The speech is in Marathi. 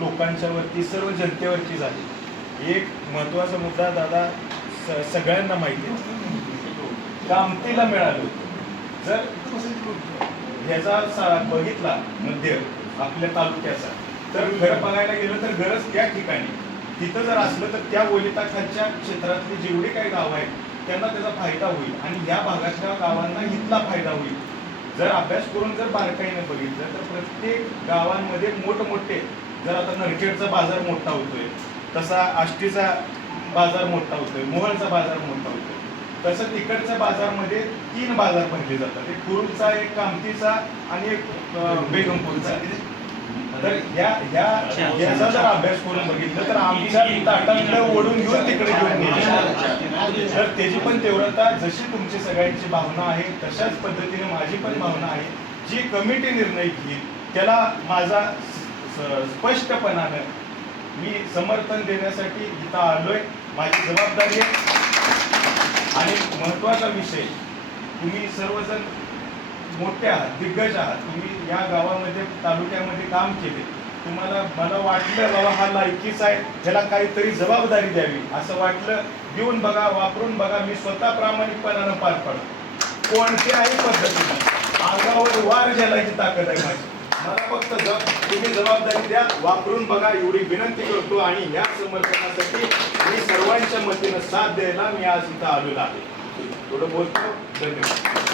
लोकांच्या वरती, सर्व जनतेवरती झाली. एक महत्त्वाचा मुद्दा दादा सगळ्यांना माहिती आहे, कामतीला मिळालं होतं. जर ह्याचा बघितला मध्य आपल्या तालुक्याचा, तर खरं बघायला गेलं तर गरज त्या ठिकाणी तिथं जर असलं तर त्या ओलिताखालच्या क्षेत्रातली जेवढी काही गावं आहेत त्यांना त्याचा फायदा होईल आणि या भागातल्या गावांना इथला फायदा होईल. जर अभ्यास करून जर बारकाईने बघितलं तर प्रत्येक गावांमध्ये मोठमोठे, जर आता नरखेडचा बाजार मोठा होतोय, तसा आष्टीचा बाजार मोठा होतोय, मोहोळचा बाजार मोठा होतोय, तसं तिकडच्या बाजारमध्ये 3 बाजार भरले जातात. एक कुरुलचा, एक कामतीचा आणि एक बेगमपूरचा. तर याचा जर अभ्यास करून बघितलं तर आमच्या ताटांकडे ओढून घेऊन तिकडे घेऊन गेले. तर त्याची पण तीव्रता जशी तुमची सगळ्यांची भावना आहे तशाच पद्धतीने माझी पण भावना आहे. जी कमिटी निर्णय घेईल त्याला माझा स्पष्टपणानं मी समर्थन देण्यासाठी इथं आलोय. माझी जबाबदारी आहे. आणि महत्त्वाचा विषय, तुम्ही सर्वजण मोठे आहात, दिग्गज आहात, तुम्ही या गावामध्ये तालुक्यामध्ये काम केले, तुम्हाला मला वाटलं बाबा हा लायकीच आहे, त्याला काहीतरी जबाबदारी द्यावी असं वाटलं. देऊन बघा, वापरून बघा. मी स्वतः प्रामाणिकपणानं पार पाडतो. कोणत्याही पद्धतीने अंगावर वार घालायची ताकद आहे माझी. मला फक्त तुम्ही जबाबदारी द्या, वापरून बघा एवढी विनंती करतो. आणि या समर्थनासाठी मी सर्वांच्या मतीनं साथ द्यायला मी आज इथं आलेलो आहे. थोडं बोलतो. धन्यवाद.